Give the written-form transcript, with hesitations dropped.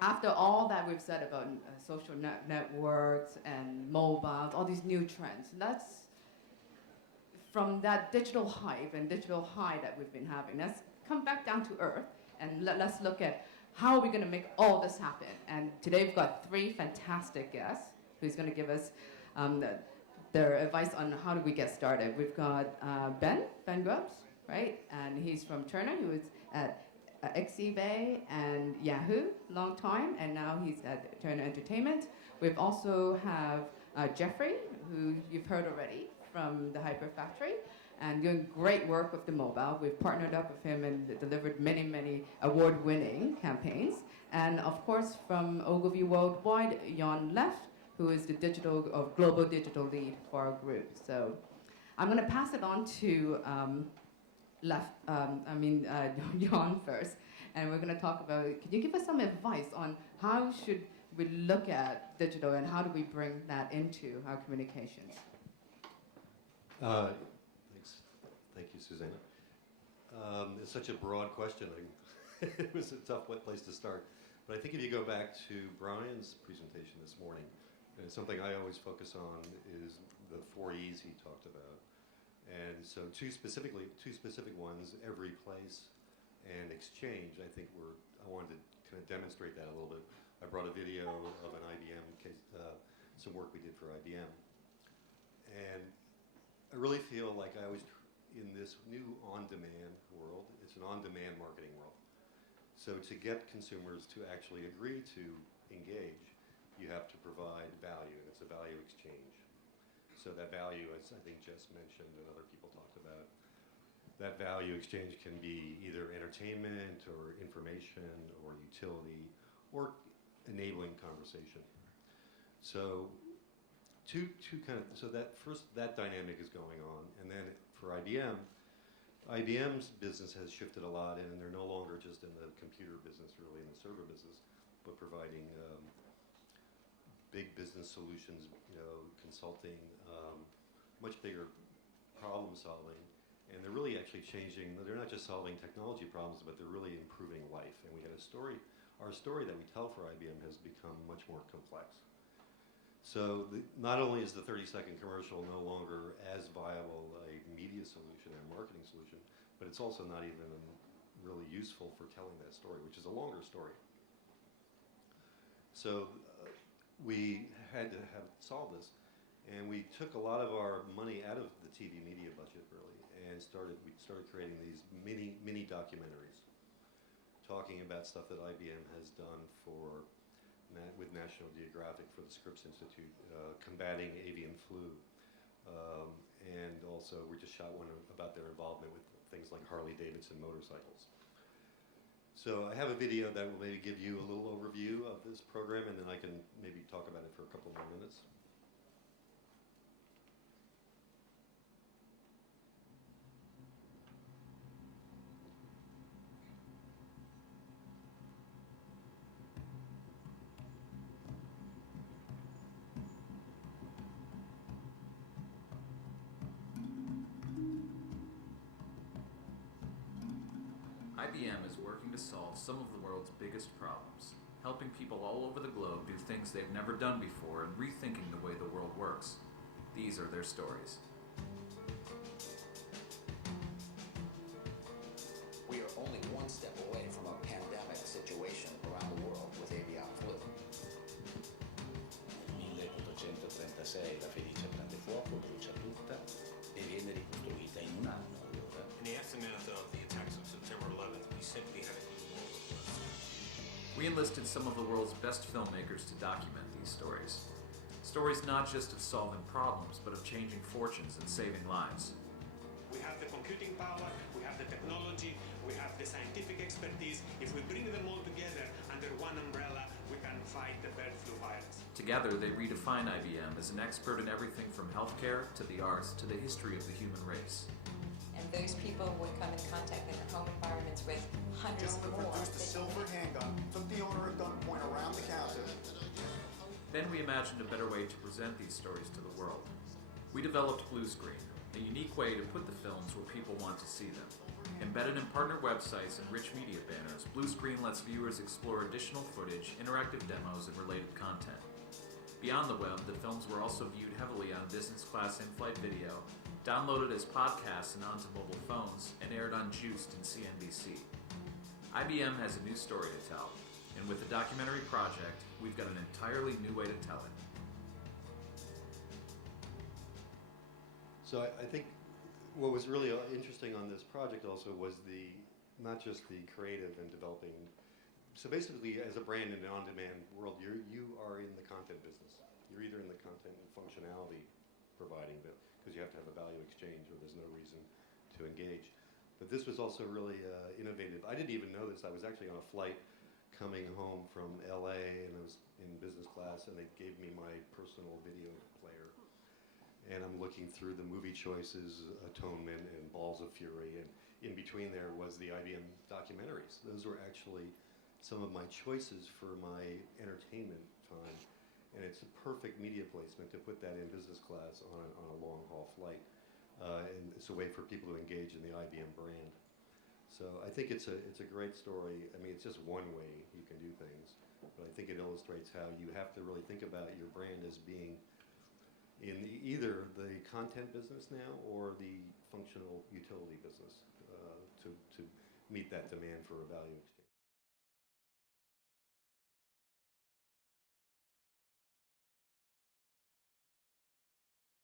after all that we've said about social networks and mobiles, all these new trends, that's from that digital hype and digital high that we've been having. Let's come back down to earth and let's look at how are we going to make all this happen. And today we've got three fantastic guests who's going to give us their advice on how do we get started. We've got Ben Grubbs, right? And he's from Turner. He was at XeBay and Yahoo long time, and now he's at Turner Entertainment. We've also have Geoffrey, who you've heard already from the Hyperfactory, and doing great work with the mobile. We've partnered up with him and delivered many, many award-winning campaigns. And of course, from Ogilvy Worldwide, Leth, who is the global digital lead for our group. So I'm going to pass it on to Jan first, and we're going to talk about, could you give us some advice on how should we look at digital and how do we bring that into our communications? Thanks. Thank you, Susana. It's such a broad question. It was a tough place to start. But I think if you go back to Brian's presentation this morning, and something I always focus on is the 4 E's he talked about. And so two specific ones, every place and exchange, I think I wanted to kind of demonstrate that a little bit. I brought a video of an IBM case, some work we did for IBM. And I really feel like I was in this new on-demand world. It's an on-demand marketing world. So to get consumers to actually agree to engage, you have to provide value, and it's a value exchange. So that value, as I think Jess mentioned and other people talked about, that value exchange can be either entertainment or information or utility or enabling conversation. So that dynamic is going on. And then for IBM's business has shifted a lot, and they're no longer just in the computer business, really in the server business, but providing big business solutions, consulting, much bigger problem solving. And they're really actually changing, they're not just solving technology problems, but they're really improving life. And we had our story that we tell for IBM has become much more complex. So not only is the 30-second commercial no longer as viable a media solution and marketing solution, but it's also not even really useful for telling that story, which is a longer story. So we had to have solved this, and we took a lot of our money out of the TV media budget, really, and we started creating these mini documentaries, talking about stuff that IBM has done with National Geographic for the Scripps Institute, combating avian flu, and also we just shot one about their involvement with things like Harley-Davidson motorcycles. So I have a video that will maybe give you a little overview of this program, and then I can maybe talk about it for a couple more minutes. IBM is working to solve some of the world's biggest problems, helping people all over the globe do things they've never done before and rethinking the way the world works. These are their stories. We are only one step away from a pandemic situation around the world with avian flu. Nel 1836 la Felice prende fuoco, brucia tutta e viene ricostruita in un anno. In the aftermath of the attacks of September 11th, we simply had a new world of us. We enlisted some of the world's best filmmakers to document these stories. Stories not just of solving problems, but of changing fortunes and saving lives. We have the computing power, we have the technology, we have the scientific expertise. If we bring them all together under one umbrella, we can fight the bird flu virus. Together, they redefine IBM as an expert in everything from healthcare to the arts to the history of the human race. And those people would come in contact in their home environments with hundreds more. Gentleman produced a silver handgun, took the owner at gunpoint around the counter. Then we imagined a better way to present these stories to the world. We developed Blue Screen, a unique way to put the films where people want to see them. Embedded in partner websites and rich media banners, Blue Screen lets viewers explore additional footage, interactive demos, and related content. Beyond the web, the films were also viewed heavily on business class in-flight video, downloaded as podcasts and onto mobile phones, and aired on Juiced and CNBC. IBM has a new story to tell, and with the documentary project, we've got an entirely new way to tell it. So I think what was really interesting on this project also was not just the creative and developing. So basically, as a brand in an on-demand world, you are in the content business. You're either in the content and functionality providing, because you have to have a value exchange or there's no reason to engage. But this was also really innovative. I didn't even know this. I was actually on a flight coming home from LA, and I was in business class, and they gave me my personal video player. And I'm looking through the movie choices, Atonement and Balls of Fury, and in between there was the IBM documentaries. Those were actually some of my choices for my entertainment time. And it's a perfect media placement to put that in business class on a long-haul flight. And it's a way for people to engage in the IBM brand. So I think it's a great story. I mean, it's just one way you can do things. But I think it illustrates how you have to really think about your brand as being in either the content business now or the functional utility business to meet that demand for a value exchange.